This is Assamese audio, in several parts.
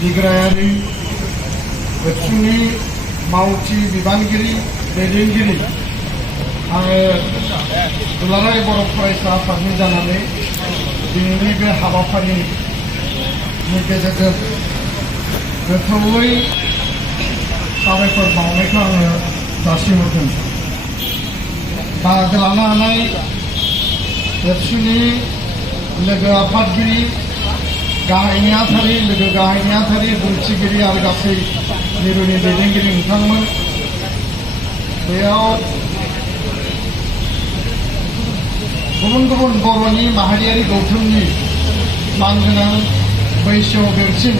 बिग्रायारि एबसुनि मावथि बिबानगिरि दैदेनगिरि आङो दुलाराय बर' फरायसा आफादनि जानानै दिनैनि बे हाबाफारिनि गेजेरजों गोथौयै साबायखर बावनायखौ आङो जासिहरदों। बाहागो लानो हानाय एबसुनि लोगो आफादगिरि गाहाय नेहाथारि लोगो गाहाय नेहाथारि बुंथिगिरि आरो गासै मिरुनि दैदेनगिरि नोंथांमोन, बेयाव गुबुन गुबुन बर'नि माहारियारि गौथुमनि मानगोनां बैसोआव देरसिन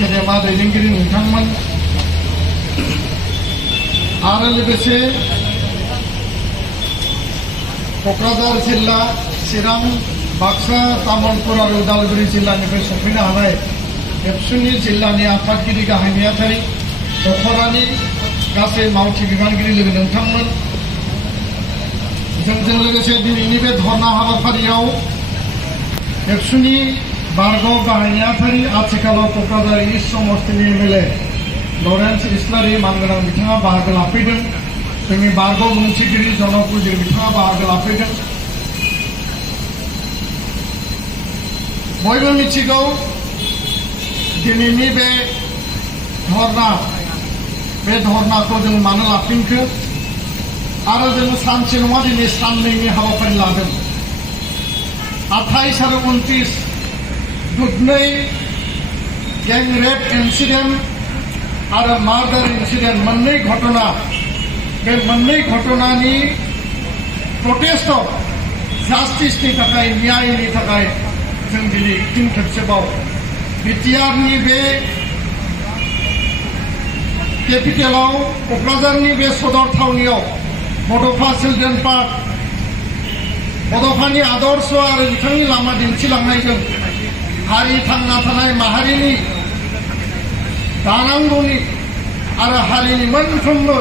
गेदेमा दैदेनगिरि नोंथांमोन आरो लोगोसे क'क्राझार जिल्ला, चिरां, बाक्सा, तामुलपुर आरो उदालगुरि जिल्लानिफ्राय सफैनो हानाय एबसुनि जिल्लानि आफादगिरि गाहाय नेहाथारि दख'रानि गासै मावथि बिबानगिरि लोगो नोंथांमोन, जोंजों लोगोसे दिनैनि बे धर्ना हाबाफारियाव एबसुनि बारग' गाहाय नेहाथारि आथिखालाव क'क्राझार इस्ट समस्तिनि एमएलए लरेन्स इस्लारि मानगोनां बिथाङा बाहागो लाफैदों। जोंनि बारग' बुंथिगिरि जनक पुजिर बिथाङा बाहागो लाफैदों। बयबो मिथिगौ दिनैनि बे धर्नाखौ जों मानो लाफिनखो आरो जों सानसे नङा दिनै साननैनि हाबाफारि लादों। 28 आरो 29 दुधनै गैं रेप इन्सिडेन्ट आरो मार्डार इन्सिडेन्ट मोननै घटना, बे मोननै घटनानि प्रटेस्टआव जास्टिसनि थाखाय न्यायनि थाखाय जों दिनै फिन खेबसेबाव बिटिआरनि बे केपिटेलाव क'क्राझारनि बे सदर थावनियाव बड'फा चिल्ड्रेन पार्क, बड'फानि आदर्श आरो बिथांनि लामा दिन्थिलांनायजों हारि थांना थानाय माहारिनि दानांगौनि आरो हारिनि मोनफ्रोमबो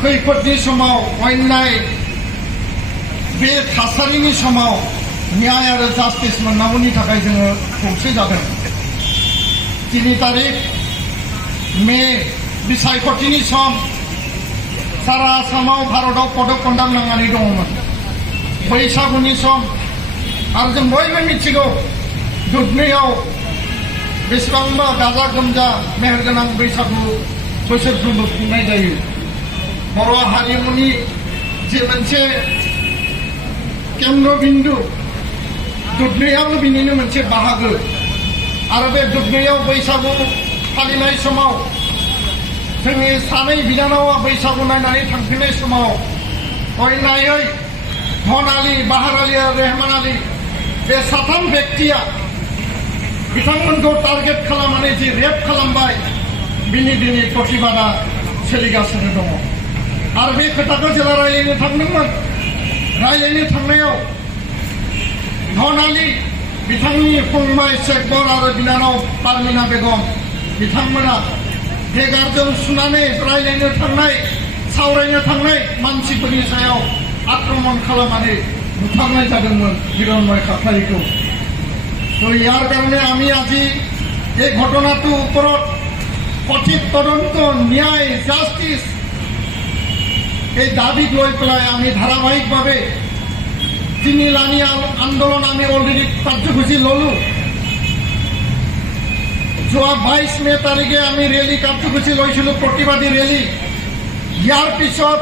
खैफोदनि समाव अन्याय बे थासारिनि समाव न्याय आरो जास्टिस मोननांगौनि थाखाय जोङो खौसे जादों। 3 तारिख मे बिसायख'थिनि सम सारा आसामाव भारतआव पदक कन्डाम नांनानै दङमोन। बैसागुनि सम आरो जों बयबो मिथिगौ दुधनैयाव बेसेबांबा गाजा गोमजा मेहेरगोनां बैसागु बोसोरफ्रोमबो खुंनाय जायो। बर' हारिमुनि जे मोनसे केन्द्र बिन्दु दुधनैयावनो बिनिनो मोनसे बाहागो आरो बे दुधनैयाव बैसागु फालिनाय समाव जोंनि सानै बिनानावा बैसागु नायनानै थांफिननाय समाव अयनायै धन आली, बाहार आली आरो रेहमान आली बे साथाम व्यक्तिया बिथांमोनखौ टार्गेट खालामनानै जि रेप खालामबाय बिनि दिनै प्रतिबादा सोलिगासिनो दङ। आरो बे खोथाखौ जेला रायलायनो थांदोंमोन, रायलायनो थांनायाव धन आली बिथांनि फंबाय शेखबर आरो बिनानाव पारमिना बेगम बिथांमोना भेगारजों सुनानै रायलायनो थांनाय, सावरायनो थांनाय मानसिफोरनि सायाव आक्रमण खालामनानै बुथारनाय जादोंमोन হিরণ্ময় খাটলাৰীকো। তো ইয়াৰ কাৰণে আমি আজি এই ঘটনাটোৰ ওপৰত সঠিক তদন্ত, ন্যায়, জাষ্টিছ এই দাবীক লৈ পেলাই আমি ধাৰাবাহিকভাৱে তিনিলানি আন্দোলন আমি অলৰেডি কাৰ্যসূচী ল'লোঁ। যোৱা 22 মে তাৰিখে আমি ৰেলী কাৰ্যসূচী লৈছিলোঁ, প্ৰতিবাদী ৰেলী। ইয়াৰ পিছত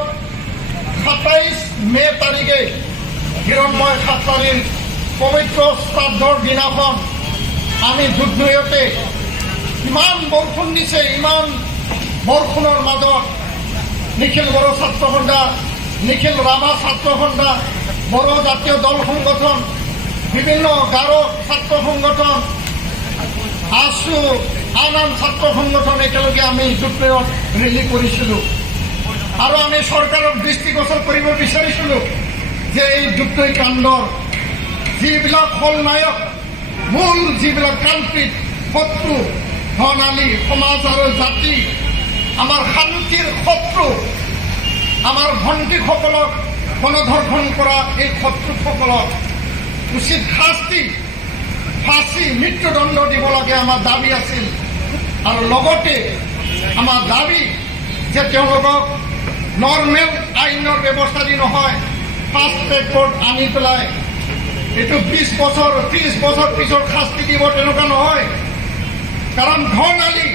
27 মে তাৰিখে হিৰণ্ময় খাটলাৰীৰ পবিত্ৰ শ্ৰাদ্ধৰ দিনাখন আমি দুধনৈতে ইমান বৰষুণ দিছে, ইমান বৰষুণৰ মাজত নিখিল বড়ো ছাত্ৰ সন্থা, নিখিল ৰাভা ছাত্ৰ সন্থা, বড়ো জাতীয় দল সংগঠন, বিভিন্ন গাৰো ছাত্ৰ সংগঠন, আছু, আন আন ছাত্ৰ সংগঠন একেলগে আমি দুধনৈত ৰেলী কৰিছিলোঁ। আৰু আমি চৰকাৰক দৃষ্টিগোচৰ কৰিব বিচাৰিছিলোঁ যে এই দুধনৈ কাণ্ডৰ যিবিলাক খলনায়ক, মূল যিবিলাক কাল্পিত শত্ৰু, ধন আলী, সমাজ আৰু জাতি, আমাৰ শান্তিৰ শত্ৰু, আমাৰ ভণ্টিসকলক গণধৰ্ষণ কৰা এই শত্ৰুসকলক উচিত শাস্তি, ফাঁসি, মৃত্যুদণ্ড দিব লাগে আমাৰ দাবী আছিল। আৰু লগতে আমাৰ দাবী যে তেওঁলোকক নৰ্মেল আইনৰ ব্যৱস্থা দি নহয় ফাষ্ট ট্ৰেক কোৰ্ট আনি পেলাই এইটো 20 বছৰ 30 বছৰ পিছৰ শাস্তি দিব তেনেকুৱা নহয়। কাৰণ ধৰ্ণালী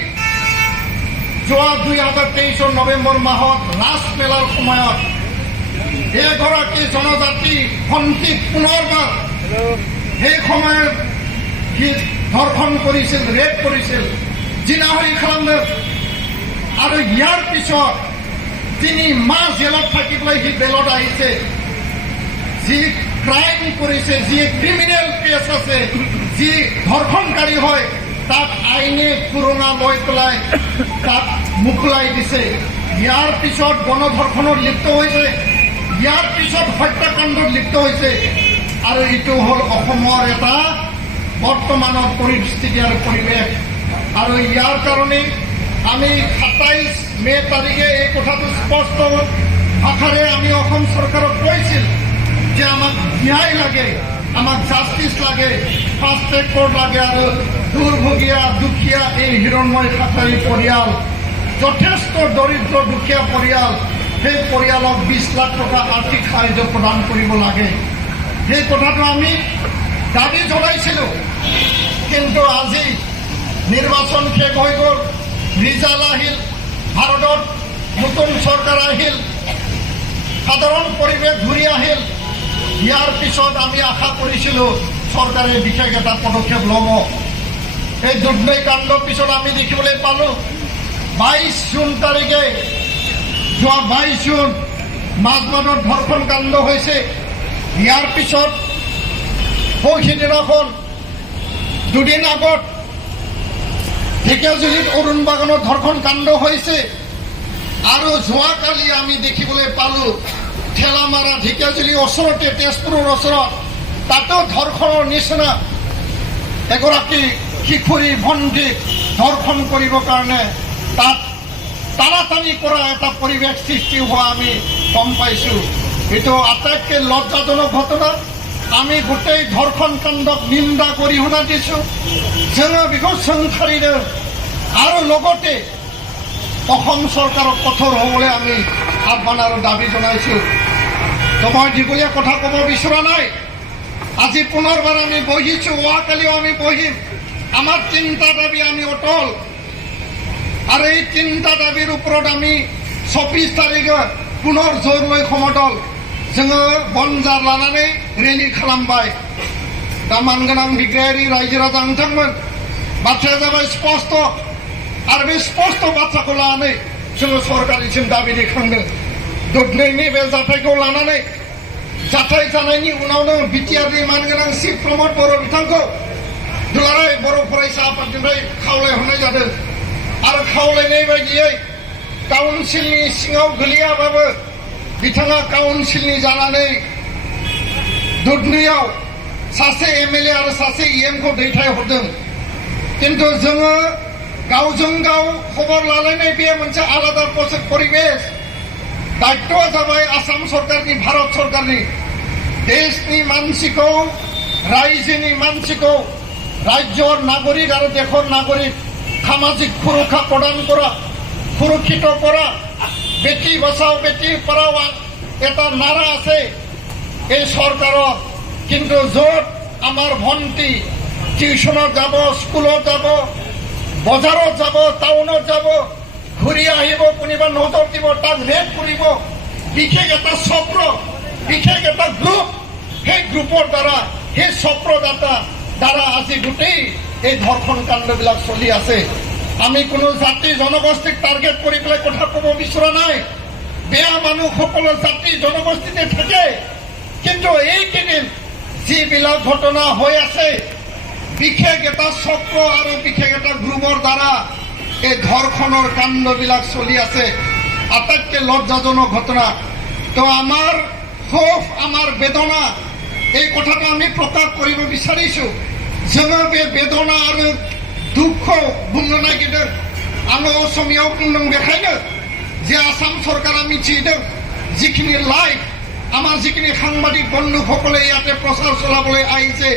যোৱা 2023 নৱেম্বৰ মাহত ৰাস মেলাৰ সময়ত এগৰাকী জনজাতি ভণ্টিক পুনৰবাৰ সেই সময়ত সি ধৰ্ষণ কৰিছিল, ৰেপ কৰিছিল, জিনাহৰি খালামে আৰু ইয়াৰ পিছত 3 মাহ জেলত থাকি পেলাই সি বেলত আহিছে। যি ক্ৰাইম কৰিছে, যি ক্ৰিমিনেল কেছ আছে, যি ধৰ্ষণকাৰী হয় তাক আইনে পুৰণা লৈ পেলাই তাক মোকলাই দিছে। ইয়াৰ পিছত গণধৰ্ষণত লিপ্ত হৈছে, ইয়াৰ পিছত হত্যাকাণ্ডত লিপ্ত হৈছে। আৰু এইটো হ'ল অসমৰ এটা বৰ্তমানৰ পৰিস্থিতি আৰু পৰিৱেশ। আৰু ইয়াৰ কাৰণে আমি 27 মে তাৰিখে এই কথাটো স্পষ্ট ভাষাৰে আমি অসম চৰকাৰক কৈছিল যে আমাক ন্যায় লাগে, আমাক জাষ্টিচ লাগে, ফাষ্ট ট্ৰেক কোৰ্ট লাগে। আৰু দুৰ্ভগীয়া দুখীয়া এই হিৰণময় খাটাৰী পৰিয়াল, যথেষ্ট দৰিদ্ৰ দুখীয়া পৰিয়াল, সেই পৰিয়ালক 20 লাখ টকা আৰ্থিক সাহায্য প্ৰদান কৰিব লাগে। সেই কথাটো আমি দাবী জনাইছিলোঁ। কিন্তু আজি নিৰ্বাচন শেষ হৈ গ'ল, ৰিজাল্ট আহিল, ভাৰতত নতুন চৰকাৰ আহিল, সাধাৰণ পৰিৱেশ ঘূৰি আহিল। ইয়াৰ পিছত আমি আশা কৰিছিলোঁ চৰকাৰে বিশেষ এটা পদক্ষেপ ল'ব। এই দুধনৈ কাণ্ডৰ পিছত আমি দেখিবলৈ পালোঁ 22 জুন তাৰিখে, যোৱা 22 জুন মাজবাটত ধৰ্ষণ কাণ্ড হৈছে। ইয়াৰ পিছত সেইদিনাখন দুদিন আগত ঢেকীয়াজুলিত অৰুণ বাগানত ধৰ্ষণ কাণ্ড হৈছে। আৰু যোৱাকালি আমি দেখিবলৈ পালোঁ ঠেলামাৰা ঢেকীয়াজুলিৰ ওচৰতে, তেজপুৰৰ ওচৰত, তাতেও ধৰ্ষণৰ নিচিনা এগৰাকী কিশোৰী ভণ্টিক ধৰ্ষণ কৰিবৰ কাৰণে তাত টানাটানি কৰা এটা পৰিৱেশ সৃষ্টি হোৱা আমি গম পাইছোঁ। এইটো আটাইতকৈ লজ্জাজনক ঘটনা। আমি গোটেই ধৰ্ষণ কাণ্ডক নিন্দা কৰি শুনা দিছোঁ। जोङो बेखौ सोंखारिदों আৰু লগতে অসম চৰকাৰক কঠোৰ হ'বলৈ আমি আহ্বান আৰু দাবী জনাইছোঁ। তো মই দীঘলীয়া কথা ক'ব বিচৰা নাই। আজি পুনৰবাৰ আমি বহিছোঁ, অহাকালিও আমি বহিম। আমাৰ 3টা দাবী আমি অটল। আৰু এই 3টা দাবীৰ ওপৰত আমি 24 তাৰিখে পুনৰ জোৰ লৈ সমদল जोङो बनजार लानानै रेलि खालामबाय। दा मानगोनां बिग्रायारि रायजो राजा नोंथांमोन, बाथ्राया जाबाय स्पष्ट। आरो बे स्पष्ट बाथ्राखौ लानानै जोङो सरकारनिसिम दाबि दैखांदों। दुधनैनि बे जाथायखौ लानानै जाथाय जानायनि उनावनो बिटिआरनि मानगोनां चिफ प्रमद बर' बिथांखौ दुलाराय बर' फरायसा आफादनिफ्राय खावलायहरनाय जादों। आरो खावलायनाय बायदियै काउन्सिलनि सिङाव गोलैयाबाबो बिथाङा काउन्सिलनि जानानै दुधनैयाव सासे एमएलए आरो सासे इएमखौ दैथायहरदों। किन्तु जोङो गावजों गाव खबर लालायनाय बे मोनसे आलादा परिवेश। दायित्वआ जाबाय आसाम सरकारनि, भारत सरकारनि। देशनि मानसिखौ, रायजोनि मानसिखौ, राज्যৰ नागरिक আৰু देशৰ नागरिक সামাজিক সুৰক্ষা প্ৰদান কৰা, সুৰক্ষিত কৰা, বেটি বচাও বেটি পঢ়াও এটা নাৰা আছে এই চৰকাৰত। কিন্তু য'ত আমাৰ ভণ্টি টিউচনত যাব, স্কুলত যাব, বজাৰত যাব, টাউনত যাব, ঘূৰি আহিব, কোনোবা নজৰ দিব, তাক ৰেপ কৰিব, বিশেষ এটা চক্ৰ, বিশেষ এটা গ্ৰুপ, সেই গ্ৰুপৰ দ্বাৰা, সেই চক্ৰদাতা দ্বাৰা আজি গোটেই এই ধৰ্ষণ কাণ্ডবিলাক চলি আছে। আমি কোনো জাতি জনগোষ্ঠীক টাৰ্গেট কৰি পেলাই কথা ক'ব বিচৰা নাই। বেয়া মানুহ সকলো জাতি জনগোষ্ঠীতে থাকে। কিন্তু এইকেইদিন যিবিলাক ঘটনা হৈ আছে, বিশেষ এটা চক্ৰ আৰু বিশেষ এটা গ্ৰুপৰ দ্বাৰা এই ধৰ্ষণৰ কাণ্ডবিলাক চলি আছে। আটাইতকৈ লজ্জাজনক ঘটনা। তো আমাৰ ক্ষোভ, আমাৰ বেদনা, এই কথাটো আমি প্ৰকাশ কৰিব বিচাৰিছোঁ। जोङो बे बेदना आरो दुखखौ बुंनो नागिरदों। आङो असमियाव बुंदों बेखायनो जे आसाम सरकारा मिथिदों जिखिनि लाइभ আমাৰ যিখিনি সাংবাদিক বন্ধুসকলে ইয়াতে প্ৰচাৰ চলাবলৈ আহিছে,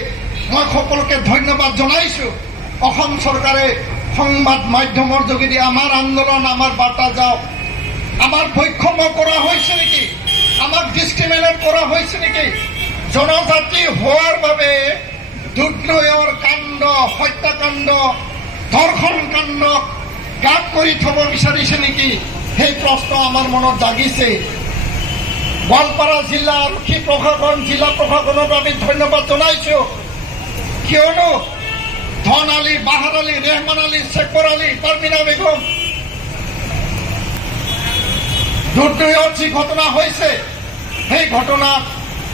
মই সকলোকে ধন্যবাদ জনাইছোঁ। অসম চৰকাৰে সংবাদ মাধ্যমৰ যোগেদি আমাৰ আন্দোলন আমাৰ বাৰ্তা যাওক। আমাৰ বৈষম্য কৰা হৈছে নেকি? আমাক ডিছক্ৰিমিনেট কৰা হৈছে নেকি? জনজাতি হোৱাৰ বাবে দুৰ্নয়ৰ কাণ্ড, হত্যাকাণ্ড, ধৰ্ষণ কাণ্ড গাত কৰি থব বিচাৰিছে নেকি? সেই প্ৰশ্ন আমাৰ মনত জাগিছে। গোৱালপাৰা জিলা আৰক্ষী প্ৰশাসন, জিলা প্ৰশাসনক আমি ধন্যবাদ জনাইছো। কিয়নো ধন আলী, বাহাৰ আলী, ৰেহমান আলী, শেখৰ আলী, পাৰ্মিনা বেগম দুৰ্নয়ত যি ঘটনা হৈছে, সেই ঘটনাত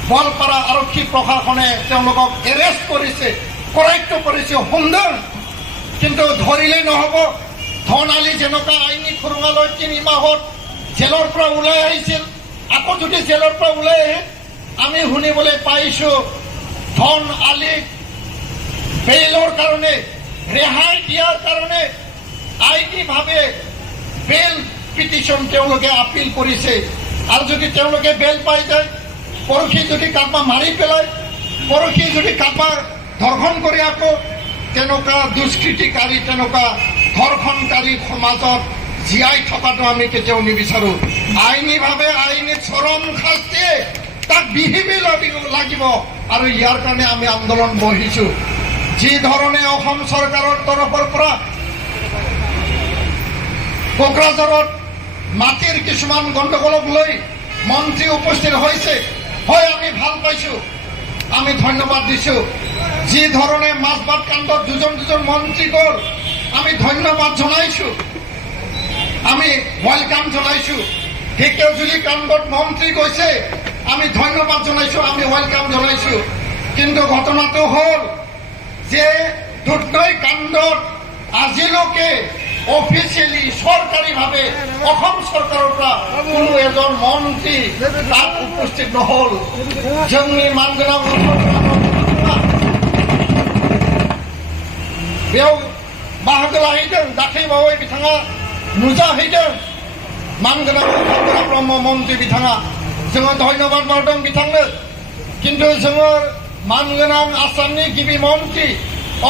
গোৱালপাৰা আৰক্ষী প্ৰশাসনে তেওঁলোকক এৰেষ্ট কৰিছে, কৰায়ত্ব কৰিছে, সুন্দৰ। কিন্তু ধৰিলেই নহ'ব। ধন আলী যেনেকুৱা আইনী সুৰুঙালৈ 3 মাহত জেলৰ পৰা ওলাই আহিছিল, আকৌ যদি জেলৰ পৰা ওলাই আহে, আমি শুনিবলৈ পাইছো ধন আলীক বেইলৰ কাৰণে, ৰেহাই দিয়াৰ কাৰণে আইনীভাৱে বেল পিটিশ্যন তেওঁলোকে আপিল কৰিছে। আৰু যদি তেওঁলোকে বেল পাই যায়, পৰহি যদি কাৰোবাক মাৰি পেলায়, পৰহি যদি কাৰোবাক ধৰ্ষণ কৰি আকৌ তেনেকুৱা দুষ্কৃতিকাৰী, তেনেকুৱা ধৰ্ষণকাৰী সমাজত জীয়াই থকাটো আমি কেতিয়াও নিবিচাৰো। আইনীভাৱে আইনী চৰম শাস্তিয়ে তাক বিহিব লাগিব। আৰু ইয়াৰ কাৰণে আমি আন্দোলন বহিছো। যি ধৰণে অসম চৰকাৰৰ তৰফৰ পৰা কোকৰাঝাৰত মাটিৰ কিছুমান গণ্ডগোলক লৈ মন্ত্ৰী উপস্থিত হৈছে, হয় আমি ভাল পাইছো, আমি ধন্যবাদ দিছো। যি ধৰণে মাছবাদ কাণ্ডত দুজন মন্ত্ৰী গ'ল, আমি ধন্যবাদ জনাইছো, আমি ৱেলকাম জনাইছো। ঢেকীয়াজুলি কাণ্ডত মন্ত্ৰী গৈছে, আমি ধন্যবাদ জনাইছো, আমি ৱেলকাম জনাইছো। কিন্তু ঘটনাটো হ'ল যে দুৰ্নয় কাণ্ডত আজিলৈকে অফিচিয়েলি চৰকাৰীভাৱে অসম চৰকাৰৰ পৰা কোনো এজন মন্ত্ৰী তাত উপস্থিত নহ'ল। जोंनि मानगोनां बेयाव बाहागो लाहैदों। दाख्लैबावै बिथाङा नुजाहैदों। मानगोनां ब्रह्म मन्त्रि बिथाङा, जोङो धन्यबाद बावदों बिथांनो। किन्तु जोङो मानगोनां आसामनि गिबि मन्त्रि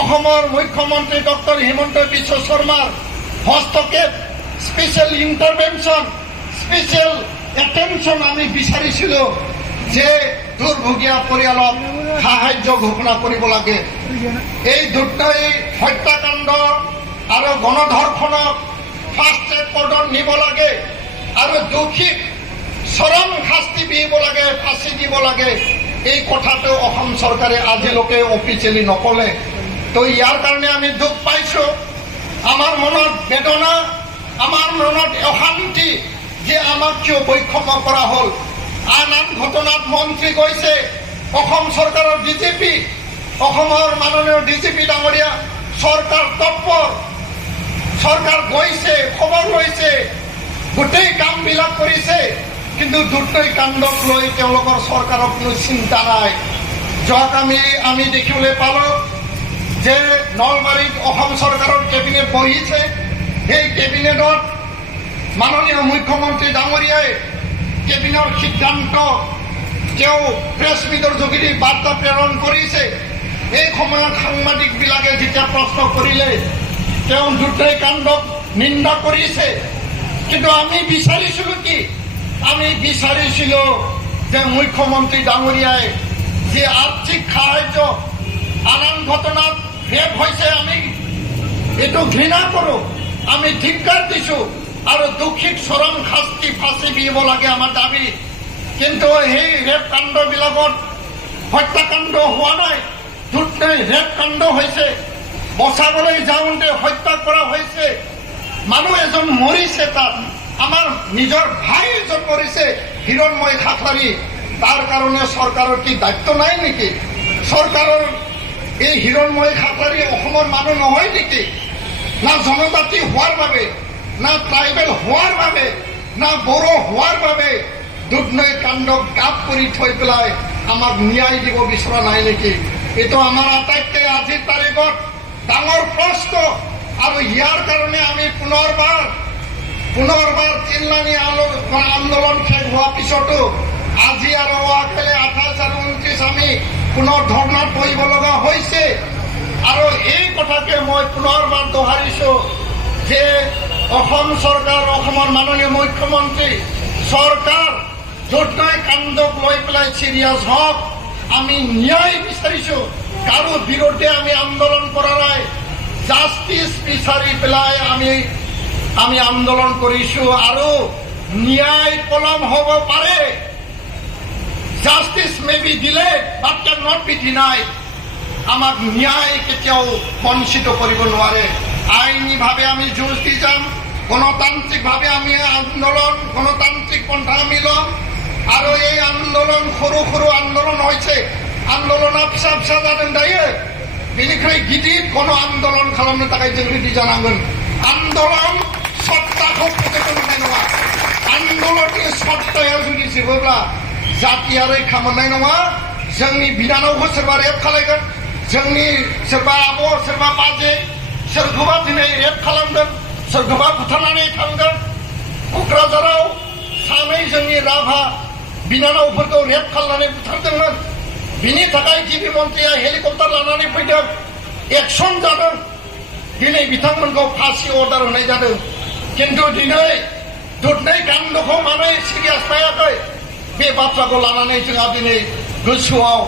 অসমৰ মুখ্যমন্ত্ৰী ডক্টৰ হিমন্ত বিশ্ব শৰ্মাৰ হস্তক্ষেপ, স্পেচিয়েল ইণ্টাৰভেনশ্যন, স্পেচিয়েল এটেনশ্যন আমি বিচাৰিছিলো যে দুৰ্ভগীয়া পৰিয়ালক সাহায্য ঘোষণা কৰিব লাগে। এই দুৰ্নয় হত্যাকাণ্ড আৰু গণধৰ্ষণক ফাষ্ট ট্ৰেক কোৰ্টত নিব লাগে আৰু দোষীক চৰম শাস্তি দিব লাগে, ফাঁচি দিব লাগে। এই কথাটো অসম চৰকাৰে আজিলৈকে অফিচিয়েলি নকলে। তো ইয়াৰ কাৰণে আমি দুখ পাইছো। আমাৰ মনত বেদনা, আমাৰ মনত অশান্তি যে আমাক কিয় বৈষম্য কৰা হ'ল। আন ঘটনাত মন্ত্ৰী গৈছে, অসম চৰকাৰৰ ডিজিপি, অসমৰ মাননীয় ডিজিপি ডাঙৰীয়া, চৰকাৰ তৎপৰ, চৰকাৰ গৈছে, খবৰ লৈছে, গোটেই কামবিলাক কৰিছে। কিন্তু দুৰ্নয় কাণ্ডক লৈ তেওঁলোকৰ চৰকাৰৰ কোনো চিন্তা নাই। যোৱাকালি আমি দেখিবলৈ পালো যে নলবাৰীত অসম চৰকাৰৰ কেবিনেট বহিছে। সেই কেবিনেটত মাননীয় মুখ্যমন্ত্ৰী ডাঙৰীয়াই কেবিনেটৰ সিদ্ধান্ত তেওঁ প্ৰেছ মিটৰ যোগেদি বাৰ্তা প্ৰেৰণ কৰিছে। এই সময়ত সাংবাদিকবিলাকে যেতিয়া প্ৰশ্ন কৰিলে, তেওঁ দুৰ্নয় কাণ্ডক নিন্দা কৰিছে। কিন্তু আমি বিচাৰিছিলো কি? আমি বিচাৰিছিলো যে মুখ্যমন্ত্ৰী ডাঙৰীয়াই যে আৰ্থিক সাহায্য, আন ঘটনাত ৰেপ হৈছে, আমি এইটো ঘৃণা কৰো, আমি ধিক্কাৰ দিছো আৰু দোষীক চৰম শাস্তি, ফাঁচি দিব লাগে আমাৰ দাবী। কিন্তু সেই ৰেপ কাণ্ডবিলাকত হত্যাকাণ্ড হোৱা নাই, দুৰ্নয় ৰেপ কাণ্ড হৈছে। বচাবলৈ যাওঁতে হত্যা কৰা হৈছে, মানুহ এজন মৰিছে। তাত আমাৰ নিজৰ ভাই এজন মৰিছে, হিৰণময় খাখলাৰী। তাৰ কাৰণে চৰকাৰৰ কি দায়িত্ব নাই নেকি? চৰকাৰৰ এই হিৰণময় খাখলাৰী অসমৰ মানুহ নহয় নেকি? না জনজাতি হোৱাৰ বাবে, না ট্ৰাইবেল হোৱাৰ বাবে, না বড়ো হোৱাৰ বাবে দুৰ্নয় কাণ্ডক গাপ কৰি থৈ পেলাই আমাক ন্যায় দিব বিচৰা নাই নেকি? এইটো আমাৰ আটাইতকৈ আজিৰ তাৰিখত ডাঙৰ প্ৰশ্ন। আৰু ইয়াৰ কাৰণে আমি পুনৰবাৰ তিনিলানি আন্দোলন শেষ হোৱাৰ পিছতো আজি আৰু অহাকালি 28 আৰু 29 আমি পুনৰ ধৰ্ণাত বহিব লগা হৈছে। আৰু এই কথাকে মই পুনৰবাৰ দোহাৰিছোঁ যে অসম চৰকাৰ, অসমৰ মাননীয় মুখ্যমন্ত্ৰী চৰকাৰ দুধনৈ কাণ্ডক লৈ পেলাই চিৰিয়াছ হওক। আমি ন্যায় বিচাৰিছোঁ, কাৰো বিৰুদ্ধে আমি আন্দোলন কৰা নাই। জাষ্টিচ বিচাৰি পেলাই আমি আন্দোলন কৰিছোঁ আৰু ন্যায় পলম হ'ব পাৰে। Justice may be delayed but can not be denied. আমাক ন্যায় কেতিয়াও বঞ্চিত কৰিব নোৱাৰে। আইনীভাৱে আমি যুঁজ দি যাম, গণতান্ত্ৰিকভাৱে আমি আন্দোলন, গণতান্ত্ৰিক পন্থা আমি ল'ম। আৰু এই আন্দোলন সৰু সৰু আন্দোলন হৈছে, आन्दोलना फिसा फिसा जादों दायो। बेनिफ्राय गिदिर गण आन्दोलन खालामनो थाखाय जों रेडि जानांगोन। आन्दोलन सत्ताखौ फोजोबनो मोननाय नङा। आन्दोलननि सत्ताया जुदि जोबोब्ला जातिया रैखा मोननाय नङा। जोंनि बिनानावखौ सोरबा रेप खालायगोन, जोंनि सोरबा आब' सोरबा बाजै सोरखौबा दिनै रेप खालामगोन, सोरखौबा बुथारनानै थांगोन। क'क्राझाराव सानै जोंनि राभा बिनानावफोरखौ रेप खालामनानै बुथारदोंमोन। बिनि थाखाय गिबि मन्थ्रिया हेलिकप्टार लानानै फैदों, एक्सन जादों। दिनै बिथांमोनखौ फासि अर्डार होनाय जादों। किन्तु दिनै दुधनৈ काण्डखौ मानो सिरियास नायाखै, बे बाथ्राखौ लानानै जोंहा दिनै गोसोआव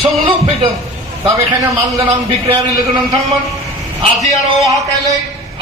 सोंलु फैदों। दा बेखायनो मानगोनां बिग्रायारि लोगो नोंथांमोन, আজি आरो अहा काइलै